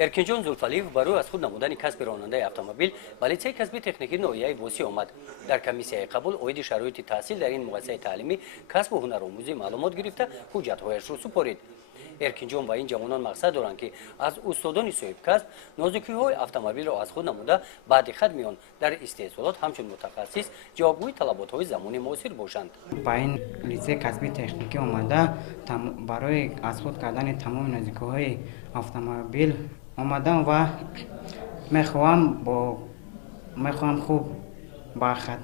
Эркинҷон Зулфалиев барои аз худ намудани касби ронандаи автомобил ба лицеи касби техникии ноҳияи Восӣ омад. Дар комиссияи қабул оиди шароити таҳсил дар ин муассисаи таълимӣ касбу ҳунаромӯзӣ маълумот гирифта ҳуҷҷатҳояшро супорид. Эркинҷон ва ин ҷавонон мақсад доранд ки аз устодони соҳибкасб нозукиҳои автомобилро аз худ намуда баъди хадмиён дар истеҳсолот ҳамчун мутахассис ҷавобгӯи талаботҳои замони муосир бошанд. Ба ин лицеи касби техникӣ омада барои аз худ кардани тамоми нозукиҳои автомобил омадам ва мехоҳам хуб ба хат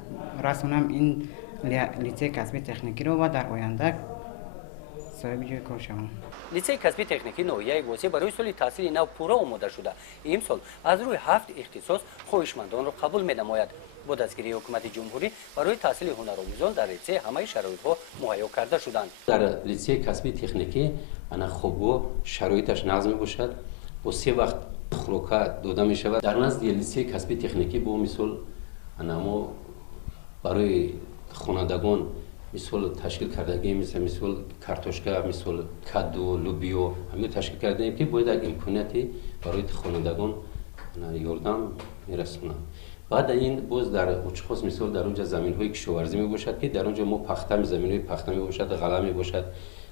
расонам ин лицеи касби техникиро ва дар оянда соҳиби ҷои кор шавам. лицеи касби техникии ноҳияи Восӣ барои соли таҳсили нав пурра омода шуда имсол аз рӯи 7 ихтисос хоҳишмандонро қабул менамояд. бо дастгирии ҳукумати ҷумҳурӣ барои таҳсили ҳунаромӯзон дар лице ҳамаи шароитҳо муҳайё карда шуданд. дар лицеи касби техникӣ ана хобҳо шароиташ нағз мебошад, бо 3 вақт хӯрока дода мешавад. дар назди лицеи касби техникӣ бо мисол мо барои хонандагон мисол ташкил кардагим мисол картошка, мисол каду, лубиё ҳамин ташкил кардаем ки бояд як имконияти барои хонандагон ёрдам мерасонам. баъд ин боз дар учхоз мисол дар онҷа заминҳои кишоварзӣ мебошад ки дар онҷа мо пахта заминҳои пахта мебошад, ғала мебошад.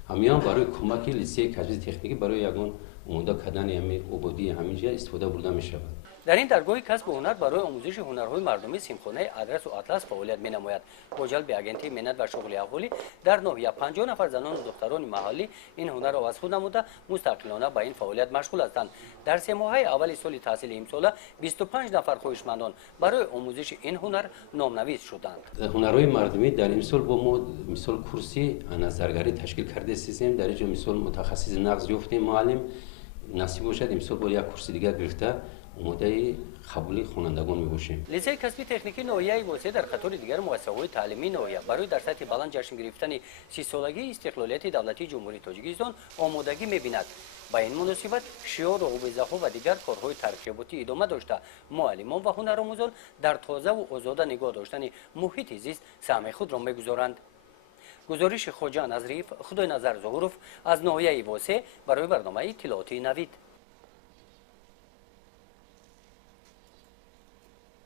ҳамиён барои кӯмаки лицеи касби техникӣ барои ягон омода кардани ҳамин ободии ҳамин ҷо истифода бурда мешавад. дар ин даргоҳи касбу ҳунар барои омӯзиши ҳунарҳои мардумӣ симхонаи адрасу атлас фаъолият менамояд. бо ҷалби агентии меҳнат ва шуғли аҳолӣ дар ноҳия 50 нафар занону духтарони маҳаллӣ ин ҳунарро аз худ намуда мустақилона ба ин фаъолият машғул ҳастанд. дар 3 моҳаи аввали соли таҳсили имсола 25 нафар хоҳишмандон барои омӯзиши ин ҳунар номнавис шуданд. ҳунарҳои мардумӣ дар имсол бо мо мисол курси заргарӣ ташкил карда истем. дар инҷо мисол мутахассиси нағз ёфтем муаллим насиб бошад имсол бо як курси дигар гирифта омодаи қабули хонандагон мебошем. лицеи касби техникии ноҳияи Восӣ дар қатори дигар муассисаҳои таълимии ноҳия барои дар сатҳи баланд ҷашн гирифтани 30-солагии истиқлолияти давлатии ҷумҳурии Тоҷикистон омодагӣ мебинад. ба ин муносибат шиёру овезаҳо ва дигар корҳои тарғиботӣ идома дошта муаллимон ва ҳунаромӯзон дар тозаву озода нигоҳ доштани муҳити зист саҳми худро мегузоранд. гузориши Хоҷа Назриев, Худойназар Зуҳуров аз ноҳияи Восӣ барои барномаи иттилооти Навид.